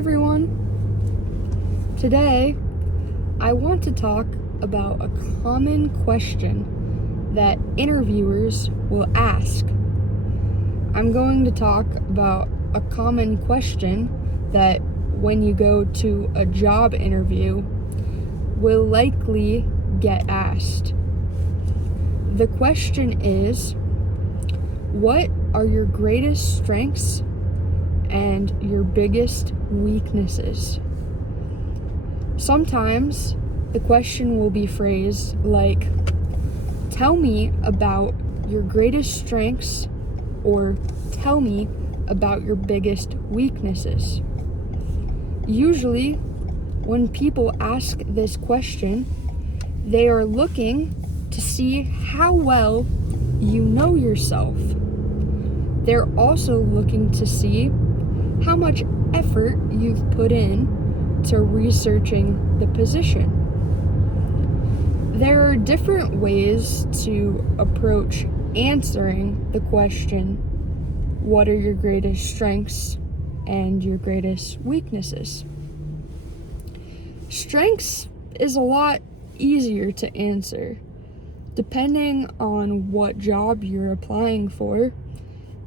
everyone! Today, I want to talk about a common question that interviewers will ask. I'm going to talk about a common question that when you go to a job interview will likely get asked. The question is, what are your greatest strengths and your biggest weaknesses? Sometimes the question will be phrased like, tell me about your greatest strengths, or tell me about your biggest weaknesses. Usually, when people ask this question, they are looking to see how well you know yourself. They're also looking to see how much effort you've put in to researching the position. There are different ways to approach answering the question, what are your greatest strengths and your greatest weaknesses? Strengths is a lot easier to answer. Depending on what job you're applying for,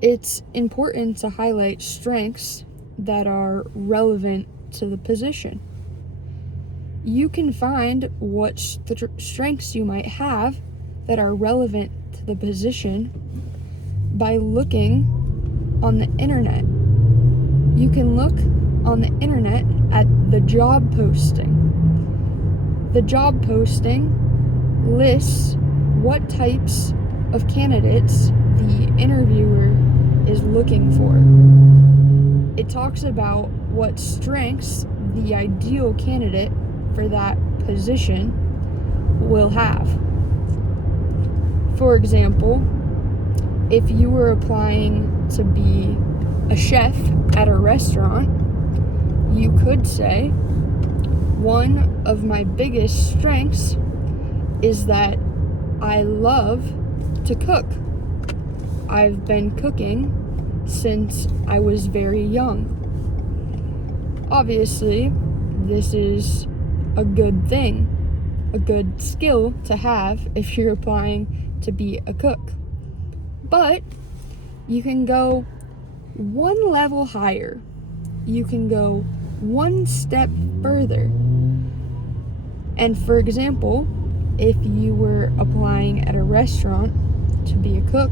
it's important to highlight strengths that are relevant to the position. You can find what strengths you might have that are relevant to the position by looking on the internet. You can look on the internet at the job posting. The job posting lists what types of candidates the interviewer is looking for. It talks about what strengths the ideal candidate for that position will have. For example, if you were applying to be a chef at a restaurant, you could say, one of my biggest strengths is that I love to cook. I've been cooking since I was very young. Obviously, this is a good thing, a good skill to have if you're applying to be a cook. But you can go one level higher. You can go one step further. And for example, if you were applying at a restaurant to be a cook,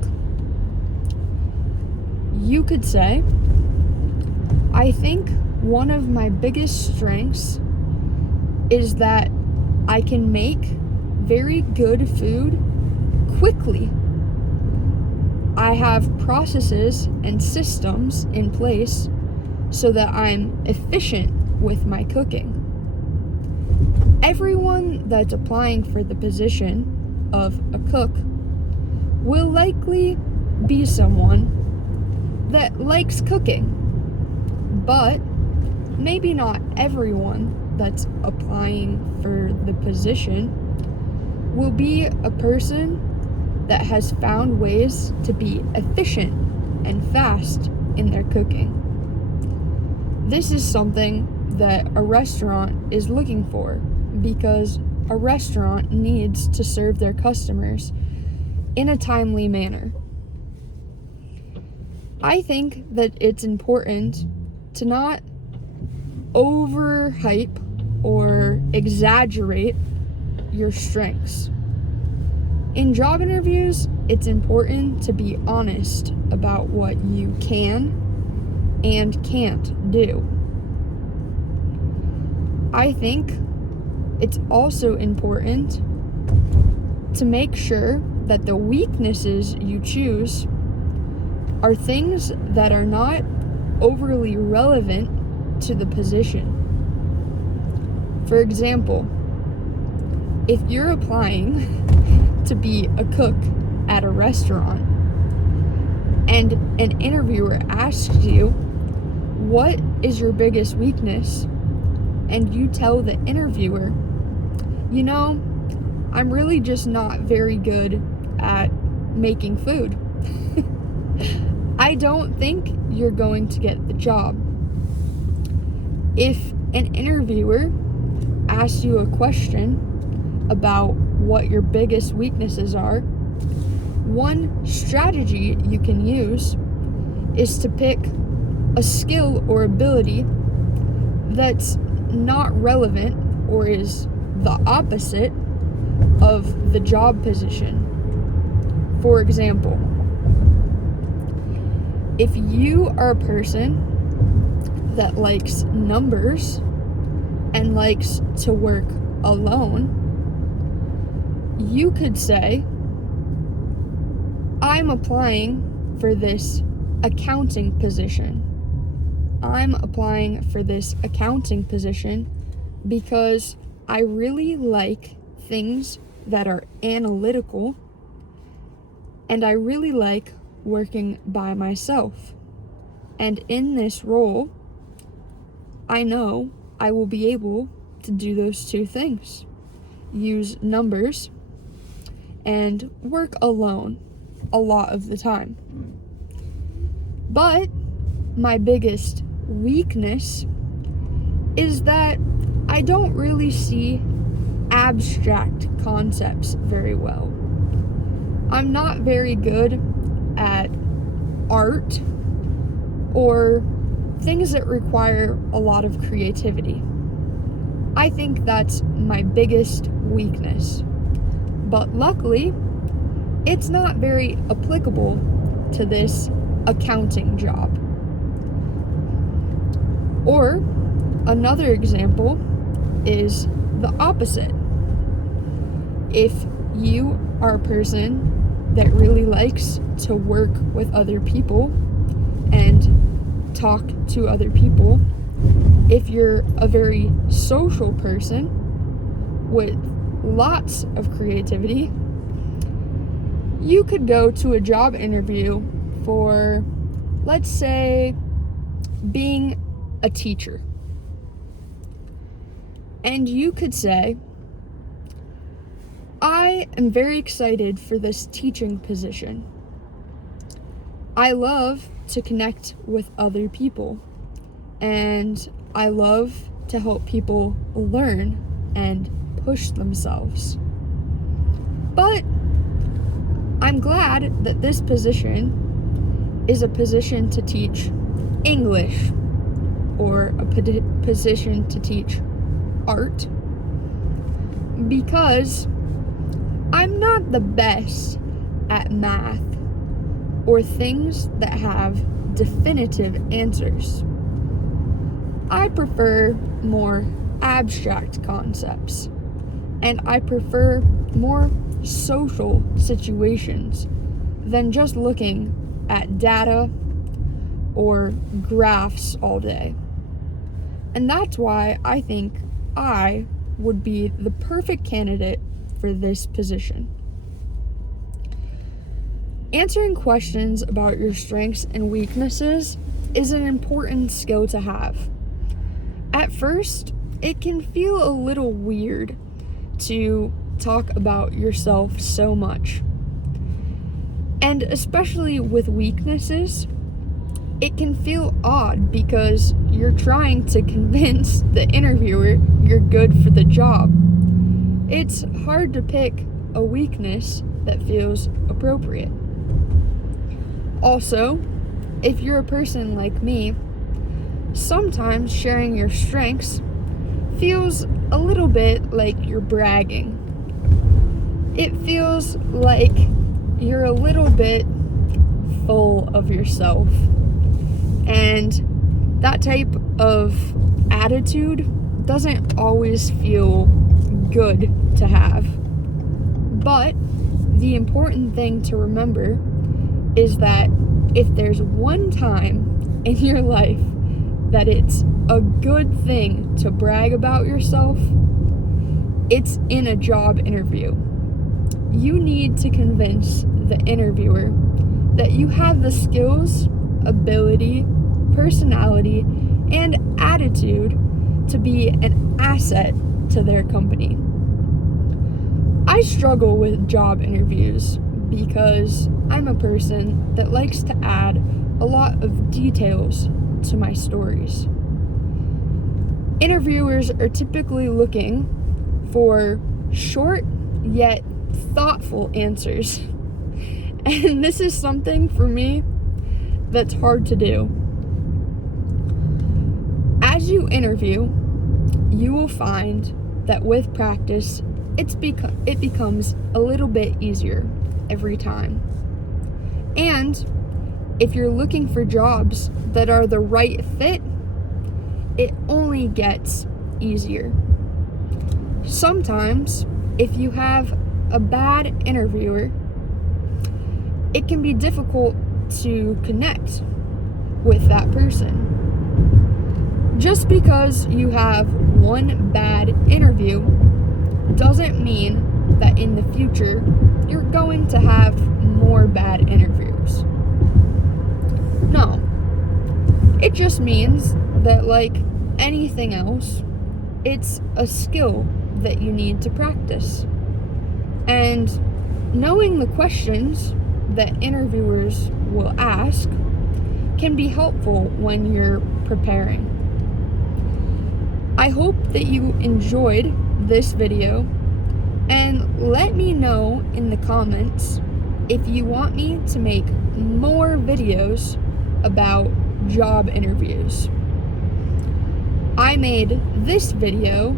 you could say, I think one of my biggest strengths is that I can make very good food quickly. I have processes and systems in place so that I'm efficient with my cooking. Everyone that's applying for the position of a cook will likely be someone that likes cooking, but maybe not everyone that's applying for the position will be a person that has found ways to be efficient and fast in their cooking. This is something that a restaurant is looking for because a restaurant needs to serve their customers in a timely manner. I think that it's important to not overhype or exaggerate your strengths. In job interviews, it's important to be honest about what you can and can't do. I think it's also important to make sure that the weaknesses you choose are things that are not overly relevant to the position. For example, if you're applying to be a cook at a restaurant and an interviewer asks you, what is your biggest weakness? And you tell the interviewer, you know, I'm really just not very good at making food. I don't think you're going to get the job. If an interviewer asks you a question about what your biggest weaknesses are, one strategy you can use is to pick a skill or ability that's not relevant or is the opposite of the job position. For example, if you are a person that likes numbers and likes to work alone, you could say, I'm applying for this accounting position. I'm applying for this accounting position because I really like things that are analytical, and I really like working by myself. And in this role, I know I will be able to do those two things. Use numbers and work alone a lot of the time. But my biggest weakness is that I don't really see abstract concepts very well. I'm not very good at art or things that require a lot of creativity. I think that's my biggest weakness. But luckily, it's not very applicable to this accounting job. Or another example is the opposite. If you are a person that really likes to work with other people and talk to other people, if you're a very social person with lots of creativity, you could go to a job interview for, let's say, being a teacher. And you could say, I am very excited for this teaching position. I love to connect with other people, and I love to help people learn and push themselves. But I'm glad that this position is a position to teach English or a position to teach art, because I'm not the best at math or things that have definitive answers. I prefer more abstract concepts, and I prefer more social situations than just looking at data or graphs all day. And that's why I think I would be the perfect candidate for this position. Answering questions about your strengths and weaknesses is an important skill to have. At first, it can feel a little weird to talk about yourself so much. And especially with weaknesses, it can feel odd because you're trying to convince the interviewer you're good for the job. It's hard to pick a weakness that feels appropriate. Also, if you're a person like me, sometimes sharing your strengths feels a little bit like you're bragging. It feels like you're a little bit full of yourself. And that type of attitude doesn't always feel good to have. But the important thing to remember is that if there's one time in your life that it's a good thing to brag about yourself, it's in a job interview. You need to convince the interviewer that you have the skills, ability, personality, and attitude to be an asset to their company. I struggle with job interviews because I'm a person that likes to add a lot of details to my stories. Interviewers are typically looking for short yet thoughtful answers. And this is something for me that's hard to do. As you interview, you will find that with practice, it becomes a little bit easier every time. And if you're looking for jobs that are the right fit, it only gets easier. Sometimes, if you have a bad interviewer, it can be difficult to connect with that person. Just because you have one bad interview doesn't mean that in the future you're going to have more bad interviews. No, it just means that, like anything else, it's a skill that you need to practice. And knowing the questions that interviewers will ask can be helpful when you're preparing. I hope that you enjoyed this video, and let me know in the comments if you want me to make more videos about job interviews. I made this video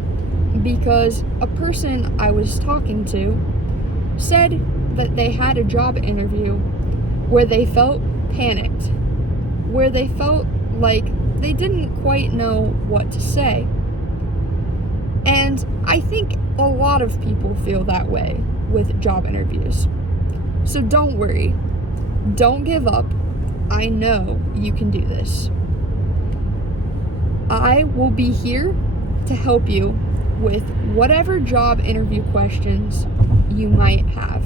because a person I was talking to said that they had a job interview where they felt panicked, where they felt like they didn't quite know what to say. And I think a lot of people feel that way with job interviews. So don't worry. Don't give up. I know you can do this. I will be here to help you with whatever job interview questions you might have.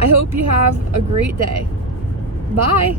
I hope you have a great day. Bye!